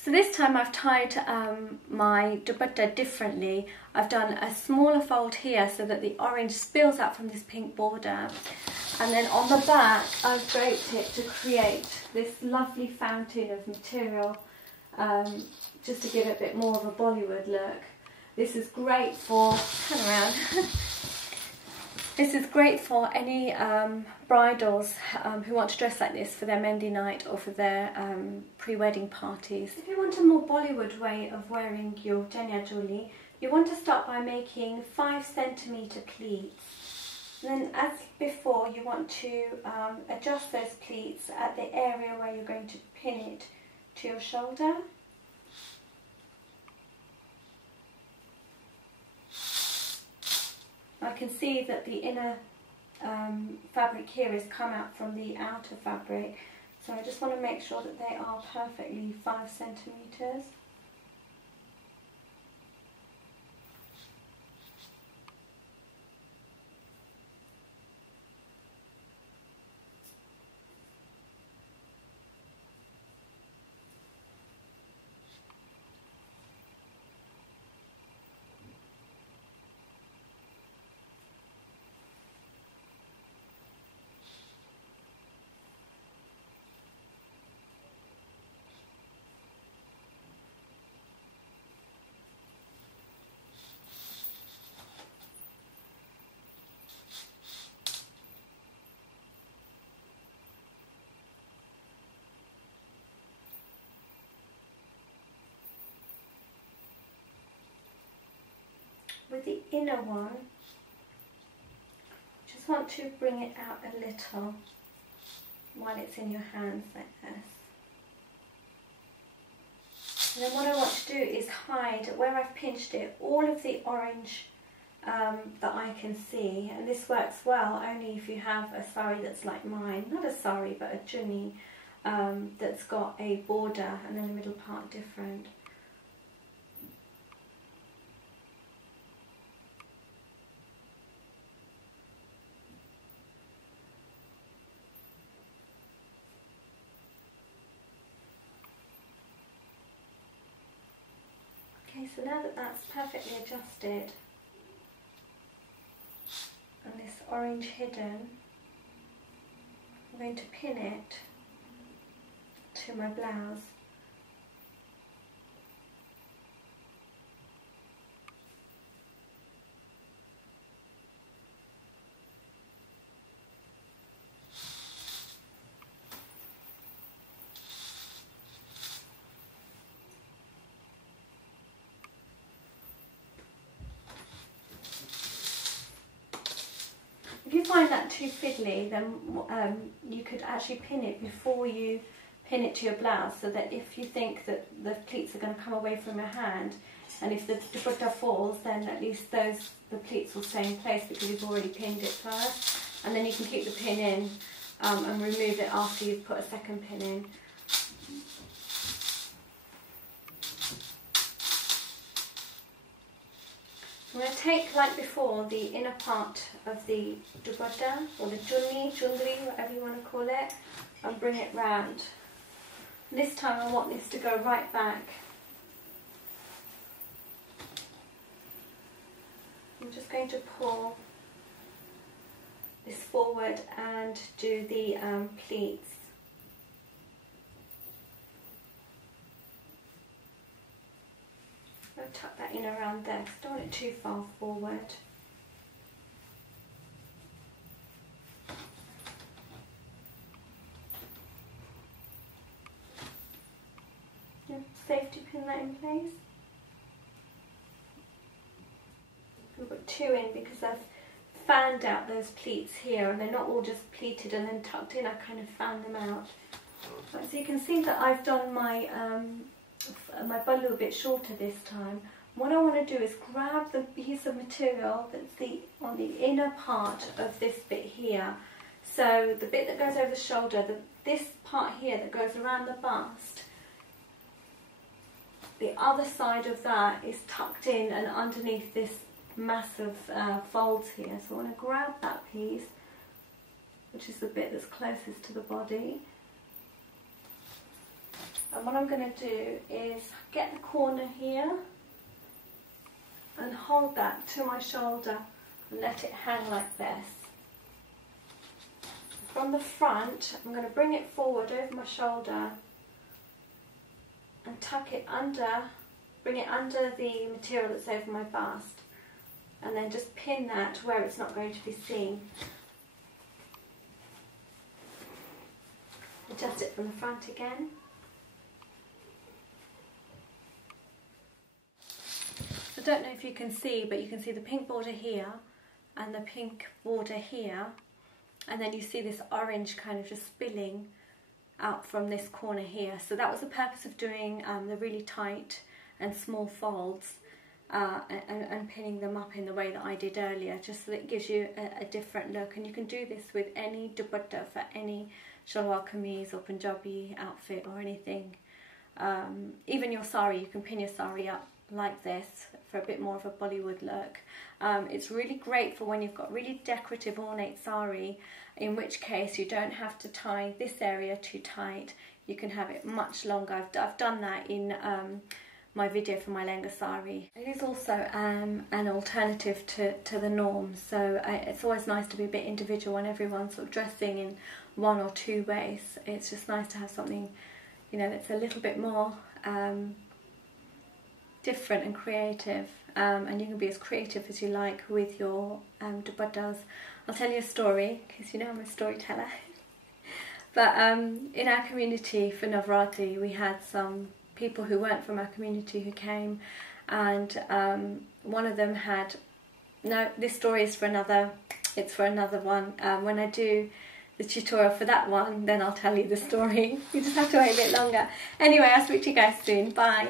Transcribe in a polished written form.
So this time I've tied my dupatta differently. I've done a smaller fold here so that the orange spills out from this pink border. And then on the back I've draped it to create this lovely fountain of material, just to give it a bit more of a Bollywood look. This is great for, turn around. This is great for any bridals who want to dress like this for their mehndi night or for their pre-wedding parties. If you want a more Bollywood way of wearing your Chaniya Choli, you want to start by making 5cm pleats. And then, as before, you want to adjust those pleats at the area where you're going to pin it to your shoulder. I can see that the inner fabric here has come out from the outer fabric, so I just want to make sure that they are perfectly 5cm. With the inner one, just want to bring it out a little while it's in your hands like this. And then what I want to do is hide, where I've pinched it, all of the orange that I can see. And this works well only if you have a saree that's like mine, not a saree but a chuni that's got a border and then the middle part different. Okay, so now that that's perfectly adjusted and this orange hidden, I'm going to pin it to my blouse. If you find that too fiddly, then you could actually pin it before you pin it to your blouse, so that if you think that the pleats are going to come away from your hand, and if the dupatta falls, then at least the pleats will stay in place because you've already pinned it first, and then you can keep the pin in and remove it after you've put a second pin in. I'm going to take, like before, the inner part of the dupatta, or the chundri, whatever you want to call it, and bring it round. This time I want this to go right back. I'm just going to pull this forward and do the pleats. I'll tuck that in around there, because I don't want it too far forward. Safety pin that in place. I'll put two in because I've fanned out those pleats here, and they're not all just pleated and then tucked in. I kind of fanned them out. But so you can see that I've done my my ballu a bit shorter this time. What I want to do is grab the piece of material that's on the inner part of this bit here. So the bit that goes over the shoulder, this part here that goes around the bust, the other side of that is tucked in and underneath this massive folds here. So I want to grab that piece, which is the bit that's closest to the body. And what I'm going to do is get the corner here and hold that to my shoulder and let it hang like this. From the front, I'm going to bring it forward over my shoulder and tuck it under, bring it under the material that's over my bust, and then just pin that where it's not going to be seen. Adjust it from the front again. I don't know if you can see, but you can see the pink border here and the pink border here, and then you see this orange kind of just spilling out from this corner here. So that was the purpose of doing the really tight and small folds and pinning them up in the way that I did earlier, just so that it gives you a different look. And you can do this with any dupatta for any shalwar kameez or Punjabi outfit or anything. Even your saree, you can pin your saree up like this for a bit more of a Bollywood look. It's really great for when you've got really decorative ornate saree, in which case you don't have to tie this area too tight. You can have it much longer. I've done that in my video for my lengha saree. It is also an alternative to the norm, so it's always nice to be a bit individual when everyone's sort of dressing in one or two ways. It's just nice to have something, you know, that's a little bit more different and creative, and you can be as creative as you like with your dupattas. I'll tell you a story, because you know I'm a storyteller. But in our community for Navratri, we had some people who weren't from our community who came, and one of them had, no, this story is for another, it's for another one. When I do the tutorial for that one, then I'll tell you the story. You just have to wait a bit longer. Anyway, I'll speak to you guys soon. Bye.